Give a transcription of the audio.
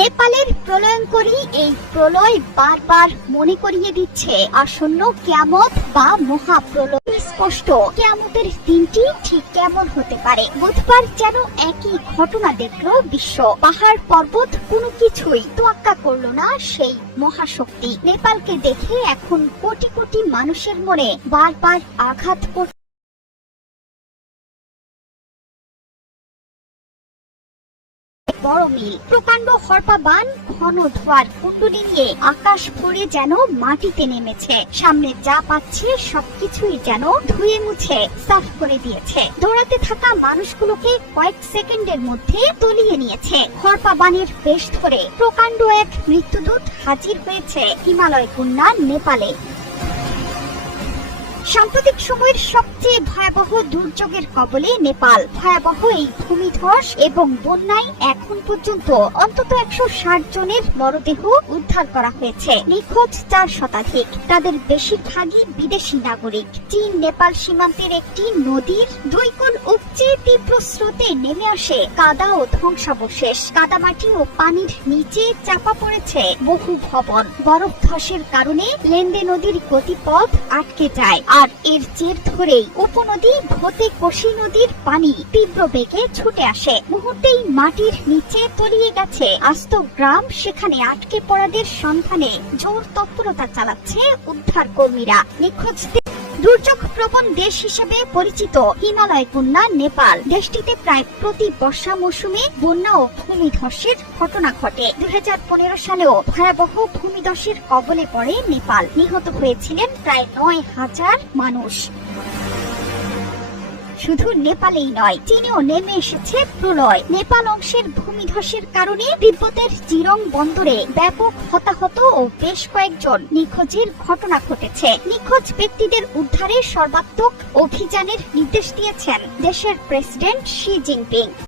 নেপালের প্রলয়ঙ্করী এই প্রলয় বারবার মনে করিয়ে দিচ্ছে আসন্ন কিয়ামত বা মহাপ্রলয়। স্পষ্ট কিয়ামতের দিনটি ঠিক কেমন হতে পারে। বুধবার যেন একই ঘটনা দেখলো বিশ্ব। পাহাড় পর্বত কোনো কিছুই তোয়াক্কা করলো না সেই মহাশক্তি। নেপালকে দেখে এখন কোটি কোটি মানুষের মনে বারবার আঘাত করছে বড় মিল। প্রকাণ্ড হরপা বান ঘন ধোয়ার কুণ্ডলী নিয়ে আকাশ ভরে যেন মাটিতে নেমেছে। সামনে যা পাচ্ছে সবকিছুই যেন ধুয়ে মুছে সাফ করে দিয়েছে। দৌড়াতে থাকা মানুষগুলোকে কয়েক সেকেন্ডের মধ্যে তলিয়ে নিয়েছে। হরপা বানের বেশ ধরে প্রকাণ্ড এক মৃত্যুদূত হাজির হয়েছে হিমালয় কন্যা নেপালে। সাম্প্রতিক সময়ের সবচেয়ে ভয়াবহ দুর্যোগের কবলে নেপাল। ভয়াবহ এই ভূমিধস এবং বন্যায় এখন পর্যন্ত অন্তত 160 জনের মরদেহ উদ্ধার করা হয়েছে। নিখোঁজ 4 শতাধিক। তাদের বেশিরভাগই বিদেশি নাগরিক। চীন নেপাল সীমান্তের একটি নদীর 2 কোণ উপচে তীব্র স্রোতে নেমে আসে কাদা ও ধ্বংসাবশেষ। কাদামাটি ও পানির নিচে চাপা পড়েছে বহু ভবন। বরফ ধসের কারণে লেন্ডে নদীর গতিপথ আটকে যায়। আর এর জের ধরেই উপনদী ভোতে কোশি নদীর পানি তীব্র বেগে ছুটে আসে। মুহূর্তেই মাটির নিচে তলিয়ে গেছে আস্ত গ্রাম। সেখানে আটকে পড়াদের সন্ধানে জোর তৎপরতা চালাচ্ছে উদ্ধার কর্মীরা। নিখোঁজদের দুর্যোগ প্রবণ দেশ হিসেবে পরিচিত হিমালয় কন্যা নেপাল। দেশটিতে প্রায় প্রতি বর্ষা মৌসুমে বন্যা ও ভূমিধসের ঘটনা ঘটে। 2015 সালেও ভয়াবহ ভূমিধসের কবলে পড়ে নেপাল। নিহত হয়েছিলেন প্রায় 9000 মানুষ। শুধু নেপালেই নয়, চীনেও নেমে এসেছে প্রলয়। নেপাল অংশের ভূমিধসের কারণে তিব্বতের জিরং বন্দরে ব্যাপক হতাহত ও বেশ কয়েকজন নিখোঁজের ঘটনা ঘটেছে। নিখোঁজ ব্যক্তিদের উদ্ধারে সর্বাত্মক অভিযানের নির্দেশ দিয়েছেন দেশের প্রেসিডেন্ট শি জিনপিং।